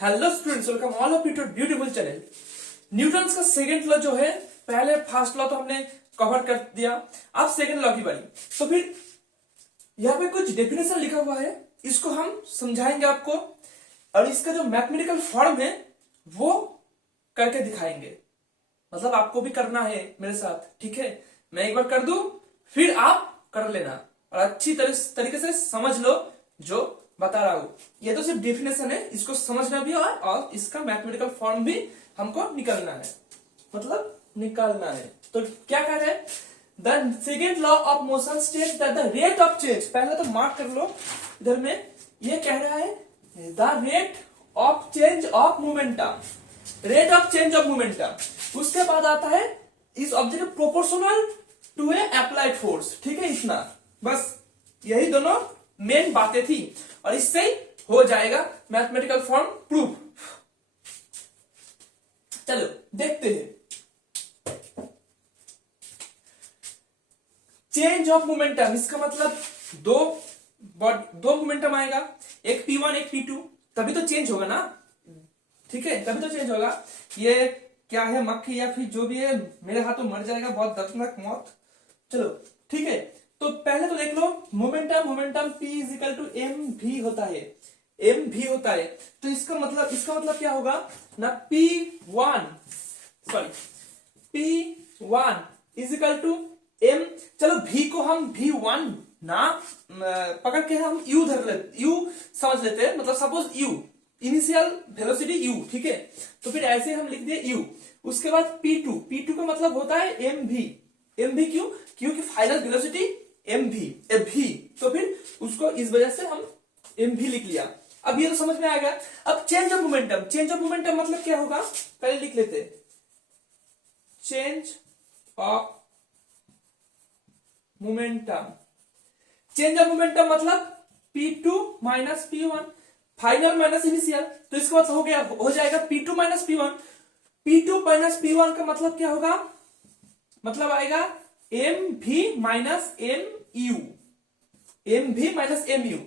Hello students, welcome all of you to beautiful channel. Newton का second law जो है, पहले फर्स्ट लॉ तो हमने कवर कर दिया, अब सेकंड लॉ की बारी। तो फिर यहाँ पे कुछ डेफिनेशन लिखा हुआ है, इसको हम समझाएंगे आपको, और इसका जो मैथमेटिकल फॉर्म है वो करके दिखाएंगे। मतलब आपको भी करना है मेरे साथ, ठीक है? मैं एक बार कर दूं, फिर आप कर लेना और अच्छी तरीके से समझ लो जो बता रहा हूं। ये तो सिर्फ डेफिनेशन है, इसको समझना भी और इसका मैथमेटिकल फॉर्म भी हमको निकालना है, मतलब निकालना है। तो क्या कह रहे हैं? The second law of motion states that the rate of change, पहले तो मार्क कर लो इधर में, ये कह रहा है the rate of change of momentum, rate of change of momentum. उसके बाद आता है इस object proportional to a applied force, ठीक है? इतना बस, यही दोनों मेन बातें थी और इससे हो जाएगा मैथमेटिकल फॉर्म प्रूफ। चलो देखते हैं। चेंज ऑफ मोमेंटम, इसका मतलब दो मोमेंटम आएगा, एक P1 एक P2, तभी तो चेंज होगा ना, ठीक है? तभी तो चेंज होगा। ये क्या है, मक्खी या फिर जो भी है, मेरे हाथों मर जाएगा, बहुत दर्दनाक मौत। चलो ठीक है, तो पहले तो देख लो momentum P is equal to mv होता है, mv होता है। तो इसका मतलब क्या होगा ना, P1 is equal to m। चलो v को हम V1 ना पकड़ के हम u धर लेते, u समझ लेते हैं, मतलब suppose u initial velocity u, ठीक है? तो फिर ऐसे हम लिख दिए u। उसके बाद P2 का मतलब होता है mv क्यों? क्योंकि फाइनल वेलोसिटी v, तो फिर उसको इस वजह से हम mv लिख लिया। अब ये तो समझ में आ गया। अब चेंज ऑफ मोमेंटम मतलब क्या होगा, पहले लिख लेते। चेंज ऑफ मोमेंटम मतलब P2 minus P1, final minus initial. तो इसका मतलब हो जाएगा P2 माइनस P1 का मतलब क्या होगा, मतलब आएगा mv माइनस mu।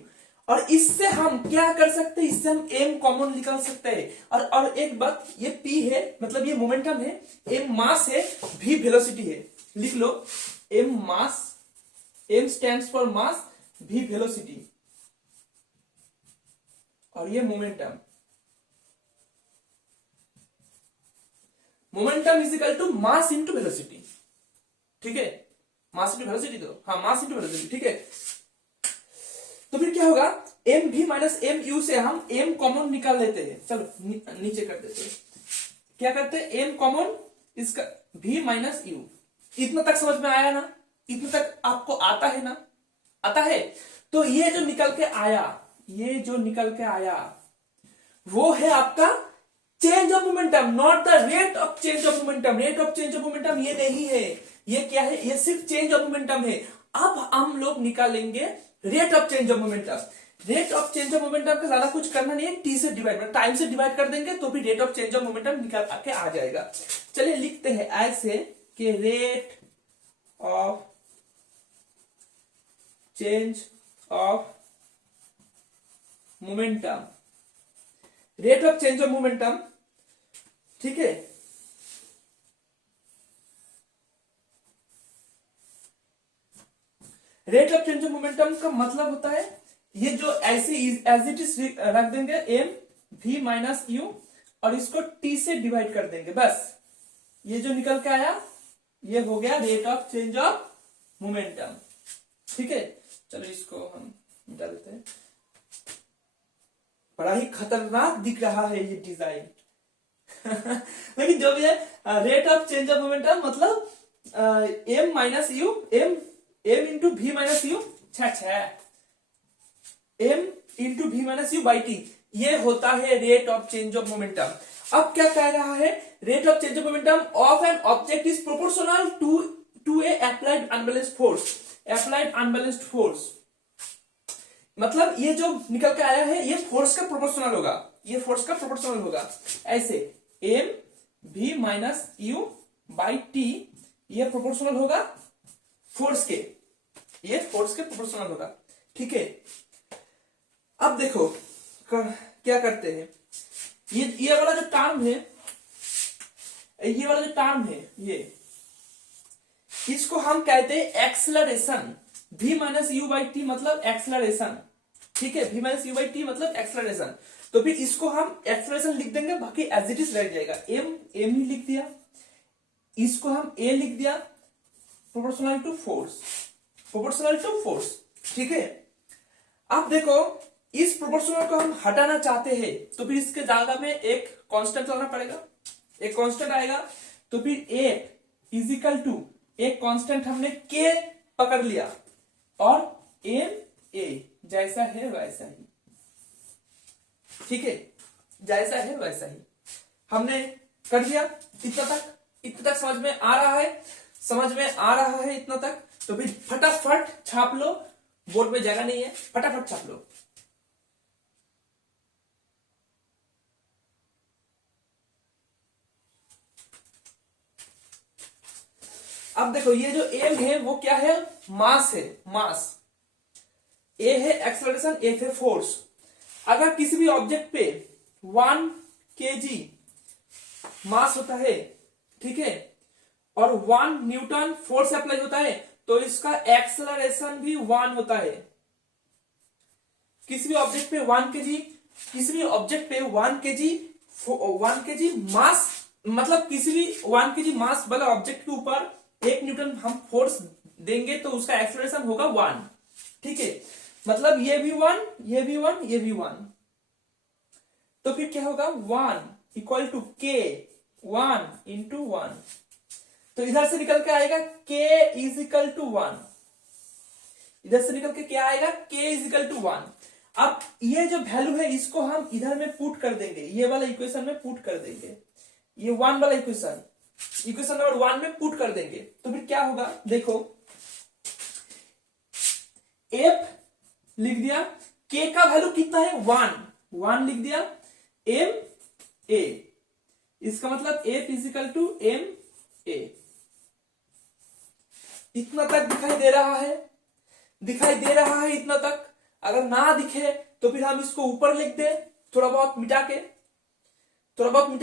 और इससे हम क्या कर सकते हैं, इससे हम m कॉमन निकाल सकते हैं। और एक बात, ये p है, मतलब ये मोमेंटम है, m मास है, v वेलोसिटी है। लिख लो, m mass, m stands for mass, v velocity, और ये momentum is equal to mass into velocity, ठीक है? मास इंटू वेलोसिटी, तो हाँ, मास इंटू वेलोसिटी, ठीक है? तो फिर क्या होगा, mv माइनस mu से हम m कॉमन निकाल लेते हैं। चलो नीचे कर देते हैं। क्या करते हैं, m कॉमन, इसका v माइनस u। इतना तक समझ में आया ना? इतना तक आपको आता है ना? आता है। तो ये जो निकल के आया वो है आपका change of momentum, not the rate of change of momentum. Rate of change of momentum ये नहीं है, ये क्या है, ये सिर्फ चेंज ऑफ मोमेंटम है। अब हम लोग निकालेंगे rate of change of momentum. Rate of change of momentum का ज्यादा कुछ करना नहीं है, टी से डिवाइड, टाइम से डिवाइड कर देंगे तो भी rate of change of momentum निकल के आ जाएगा। चलिए लिखते हैं ऐसे कि rate of change of momentum, rate of change of momentum, ठीक है? Rate of change of momentum का मतलब होता है, ये जो ऐसे एज इट इज रख देंगे mv माइनस u, और इसको t से डिवाइड कर देंगे, बस। ये जो निकल के आया ये हो गया rate of change of momentum, ठीक है? चलो इसको हम मिटा देते हैं। बड़ा ही खतरनाक दिख रहा है ये डिजाइन लेकिन जो भी है, rate of change of momentum मतलब m minus u, m into v minus u, m into v minus u by t, ये होता है rate of change of momentum. अब क्या कह रहा है, rate of change of momentum of an object is proportional to a applied unbalanced force. मतलब ये जो निकल के आया है ये फोर्स का प्रोपोर्शनल होगा, ऐसे m v minus u by t, ये प्रोपोर्शनल होगा फोर्स के, ये फोर्स के प्रोपोर्शनल होगा, ठीक है? अब देखो क्या करते हैं, ये वाला जो टर्म है, ये वाला जो टर्म है, ये इसको हम कहते हैं acceleration. v minus u by T मतलब एक्सेलरेशन, ठीक है, v minus u by T मतलब एक्सेलरेशन। तो फिर इसको हम एक्सेलरेशन लिख देंगे, बाकी एज इट इज रह जाएगा। एम ही लिख दिया, इसको हम ए लिख दिया, proportional to force, proportional to force, ठीक है। अब देखो इस प्रोपोर्शनल को हम हटाना चाहते हैं, तो फिर इसके जगह में एक कांस्टेंट लाना पड़ेगा, एक कांस्टेंट आएगा। तो फिर ए इजिकल टू एक कांस्टेंट हमने के पकड़ लिया, और एम ए जैसा है वैसा ही, ठीक है, जैसा है वैसा ही हमने कर दिया। इतना तक समझ में आ रहा है, समझ में आ रहा है इतना तक। तो फिर फटाफट छाप लो, बोर्ड में जगह नहीं है, फटाफट छाप लो। अब देखो ये जो एम है वो क्या है, मास है, मास। ए है एक्सेलरेशन, ए है फोर्स। अगर किसी भी ऑब्जेक्ट पे 1 kg मास होता है, ठीक है, और 1 न्यूटन फोर्स अप्लाई होता है, तो इसका एक्सेलरेशन भी 1 होता है। किसी भी ऑब्जेक्ट पे 1 kg, किसी भी ऑब्जेक्ट पे 1 kg मास, मतलब किसी भी 1 kg मास वाला ऑब्जेक्ट के ऊपर 1 न्यूटन हम फोर्स देंगे तो उसका एक्सेलरेशन होगा 1, ठीक है। मतलब ये भी 1, ये भी 1, ये भी 1। तो फिर क्या होगा, 1 इक्वल टू के 1 इंटू 1। तो इधर से निकल के आएगा k इज इक्वल टू 1, इधर से निकल के क्या आएगा, k इज इक्वल टू 1। अब ये जो वैल्यू है इसको हम इधर में पुट कर देंगे, ये वाला इक्वेशन में पुट कर देंगे, ये 1 वाला इक्वेशन नंबर 1 में पुट कर देंगे। तो फिर क्या होगा, देखो f लिख दिया, k का वैल्यू कितना है 1 लिख दिया, m a, इसका मतलब f equal to m a। इतना तक दिखाई दे रहा है, दिखाई दे रहा है इतना तक। अगर ना दिखे तो फिर हम इसको ऊपर लिख दे, थोड़ा बहुत मिटा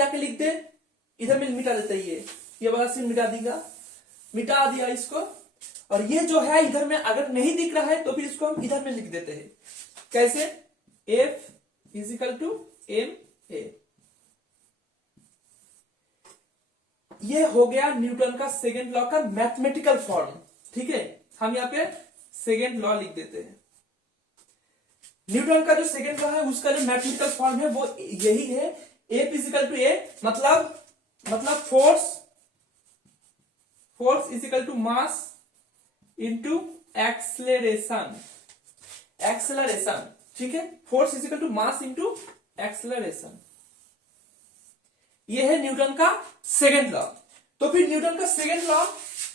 के लिख दे, इधर में मिटा देते हैं, ये वाला सीन मिटा देगा, मिटा दिया इसको। और ये जो है इधर में अगर नहीं दिख रहा है तो फिर इसको हम इधर में लिख देते हैं, कैसे, F equal to m a. ये हो गया न्यूटन का सेकेंड लॉ का मैथमेटिकल फॉर्म, ठीक है। हम यहाँ पे सेकेंड लॉ लिख देते हैं। न्यूटन का जो सेकेंड लॉ है उसका जो मैथमेटिकल फॉर्म है वो यही है, F इजिकल टू ए, मतलब force equal to mass into acceleration, ठीक है, force equal to mass into acceleration. ये है न्यूटन का सेकेंड लॉ। तो फिर न्यूटन का सेकेंड लॉ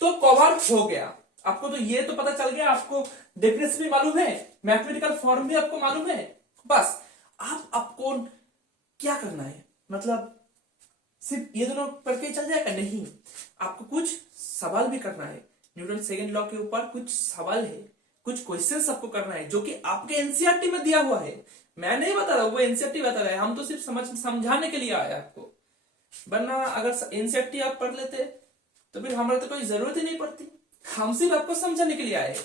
तो कवर हो गया आपको, तो ये तो पता चल गया, आपको डेफिनेशन भी मालूम है, मैथमेटिकल फॉर्म भी आपको मालूम है। बस आपको क्या करना है, मतलब सिर्फ ये दोनों पढ़ के चल जाएगा, नहीं, आपको कुछ सवाल भी करना है। न्यूटन सेकेंड लॉ के ऊपर कुछ सवाल है, कुछ क्वेश्चन आपको करना है, जो कि आपके एनसीईआरटी में दिया हुआ है। मैं नहीं बता रहा, वो एनसीईआरटी बता रहा है, हम तो सिर्फ समझाने के लिए आए आपको। वरना अगर एनसीईआरटी आप पढ़ लेते तो फिर हमारे तो कोई जरूरत ही नहीं पड़ती, हम सिर्फ आपको समझाने के लिए आए।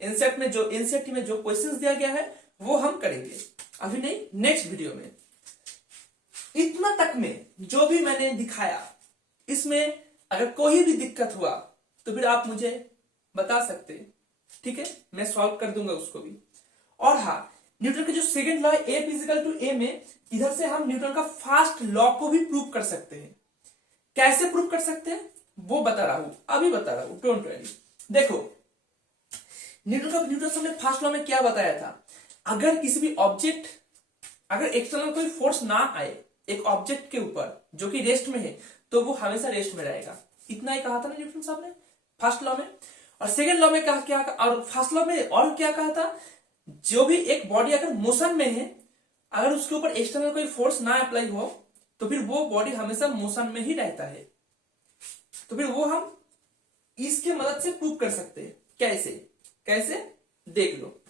एनसीईआरटी में जो क्वेश्चंस दिया गया है वो हम करेंगे, अभी नहीं, नेक्स्ट वीडियो में। इतना तक में जो भी मैंने दिखाया, इसमें अगर कोई भी दिक्कत हुआ तो फिर आप मुझे बता सकते, ठीक है, मैं सॉल्व कर दूंगा उसको भी। और हाँ, न्यूटन का जो सेकंड लॉ है F इजिकल टू ए में, इधर से हम न्यूटन का फर्स्ट लॉ को भी प्रूव कर सकते हैं। कैसे प्रूव कर सकते हैं वो बता रहा हूं, अभी बता रहा हूं, डोंट वरी। देखो न्यूटन ने फर्स्ट लॉ में क्या बताया था, अगर किसी भी ऑब्जेक्ट, अगर एक्सटर्नल कोई फोर्स ना आए एक ऑब्जेक्ट के ऊपर जो कि रेस्ट में है, तो वो हमेशा रेस्ट में रहेगा। इतना ही कहा था ना न्यूटन साहब ने फर्स्ट लॉ में। और सेकेंड लॉ में क्या, और फर्स्ट लॉ में और क्या कहा था, जो भी एक बॉडी अगर मोशन में है, अगर उसके ऊपर एक्सटर्नल कोई फोर्स ना अप्लाई हो, तो फिर वो बॉडी हमेशा मोशन में ही रहता है। तो फिर वो हम इसके मदद से प्रूव कर सकते हैं। कैसे देख लो,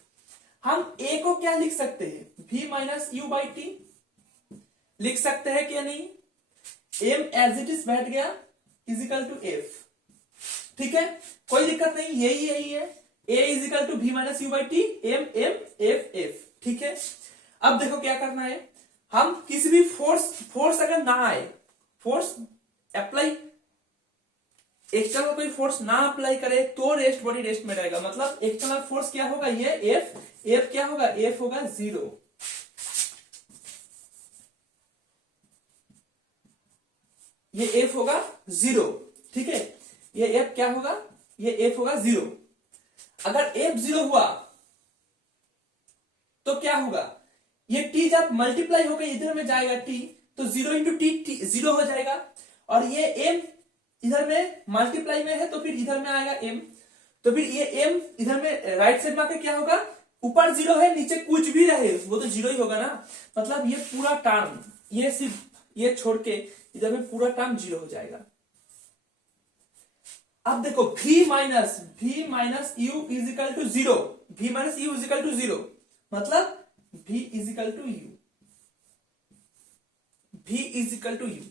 हम ए को क्या लिख सकते हैं, v minus u by T, लिख सकते हैं क्या नहीं? एम एज इट इज बैठ गया इजिकल टू एफ, ठीक है, कोई दिक्कत नहीं, यही है। A is equal to v minus u by t, m m f f, ठीक है। अब देखो क्या करना है, हम किसी भी फोर्स अगर ना आए, फोर्स अप्लाई, एक्सटर्नल कोई फोर्स ना अप्लाई करे तो रेस्ट बॉडी रेस्ट में रहेगा। मतलब एक्सटर्नल फोर्स क्या होगा, ये एफ क्या होगा, एफ होगा 0, ये एफ होगा 0, ठीक है, ये एफ क्या होगा, ये एफ होगा 0। अगर एफ 0 हुआ तो क्या होगा, ये टी जब मल्टीप्लाई होकर इधर में जाएगा टी, तो 0 इंटू टी 0 हो जाएगा, और ये एम इधर में मल्टीप्लाई में है तो फिर इधर में आएगा एम, तो फिर ये एम इधर में राइट साइड में आके क्या होगा, ऊपर 0 है नीचे कुछ भी रहे वो तो 0 ही होगा ना। मतलब ये पूरा टर्म, ये सिर्फ ये छोड़ के इधर में पूरा टर्म 0 हो जाएगा। अब देखो v minus u equal to 0, v minus u equal to 0, मतलब v equal to u, v equal to u.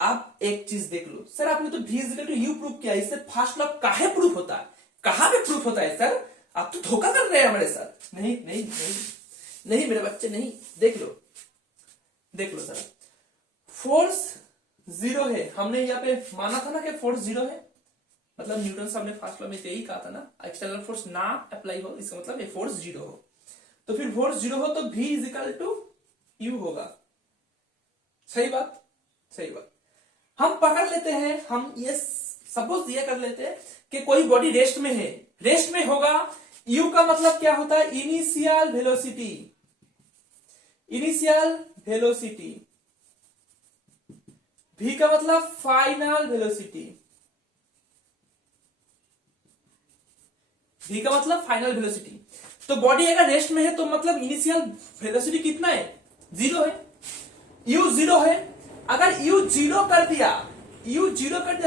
अब एक चीज देख लो, सर आपने तो v equal to u prove किया, इससे फर्स्ट लॉ काहे प्रूफ होता है, कहां पे प्रूफ होता है सर, आप तो धोखा कर रहे हैं हमारे साथ। नहीं नहीं नहीं नहीं मेरे बच्चे नहीं, देख लो सर, फोर्स 0 है, हमने यहाँ पे माना था ना कि फोर्स 0 है, मतलब न्यूटन साहब ने फर्स्ट लॉ में यही कहा था ना, एक्सटर्नल फोर्स ना अप्लाई हो, इसका मतलब ये फोर्स 0 हो, तो फिर फोर्स 0 हो तो v इजिकल टू यू होगा। सही बात, सही बात। हम पकड़ लेते हैं, हम ये सपोज ये कर लेते हैं कि कोई बॉडी रेस्ट में है, रेस्ट में होगा, u का मतलब क्या होता है, initial velocity, initial velocity, v का मतलब फाइनल वेलोसिटी, v का मतलब फाइनल वेलोसिटी। तो बॉडी अगर रेस्ट में है तो मतलब इनिशियल वेलोसिटी कितना है, 0 है, u 0 है। अगर u 0 कर दिया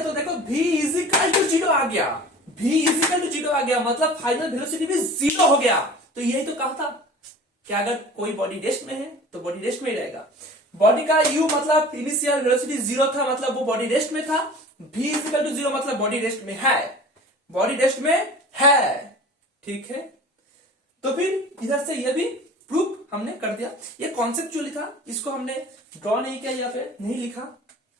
तो देखो v इजिकल टू 0 आ गया, v इजिकल टू 0 आ गया, मतलब फाइनल वेलोसिटी भी 0 हो गया। तो यही तो कहा था कि अगर कोई बॉडी रेस्ट में है तो बॉडी रेस्ट में ही रहेगा। बॉडी का u मतलब इनिशियल वेलोसिटी 0 था, मतलब वो बॉडी रेस्ट में था, v इजिकल टू 0 मतलब बॉडी रेस्ट में है, बॉडी रेस्ट में है, ठीक है। तो फिर इधर से ये भी प्रूफ हमने कर दिया। ये कॉन्सेप्चुअली था, इसको हमने ड्रॉ नहीं किया, यहाँ पे नहीं लिखा,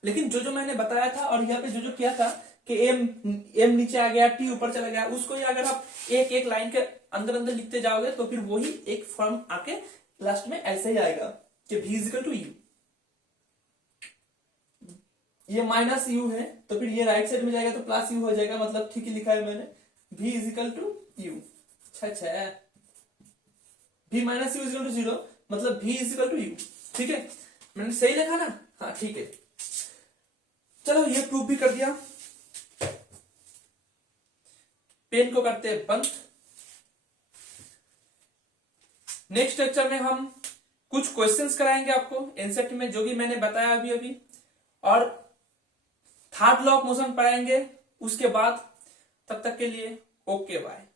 लेकिन जो मैंने बताया था और यहाँ पे जो किया था कि एम नीचे आ गया, टी ऊपर चला गया, उसको ही अगर आप एक एक लाइन के अंदर लिखते जाओगे तो फिर वही एक फॉर्म आके लास्ट में ऐसे ही आएगा कि v इजिकल टू यू, ये माइनस यू है तो फिर ये राइट साइड में जाएगा तो प्लस यू हो जाएगा, मतलब ठीक ही लिखा है मैंने, v इजिकल टू यू। अच्छा, v minus u equal to 0 मतलब v इजिकल टू यू, ठीक है, मैंने सही लिखा ना, हाँ ठीक है। चलो ये प्रूफ भी कर दिया, पेन को करते हैं बंद। नेक्स्ट लेक्चर में हम कुछ क्वेश्चंस कराएंगे आपको एनसेट में, जो भी मैंने बताया अभी, और थर्ड लॉ ऑफ मोशन पढ़ाएंगे उसके बाद। तब तक के लिए ओके बाय।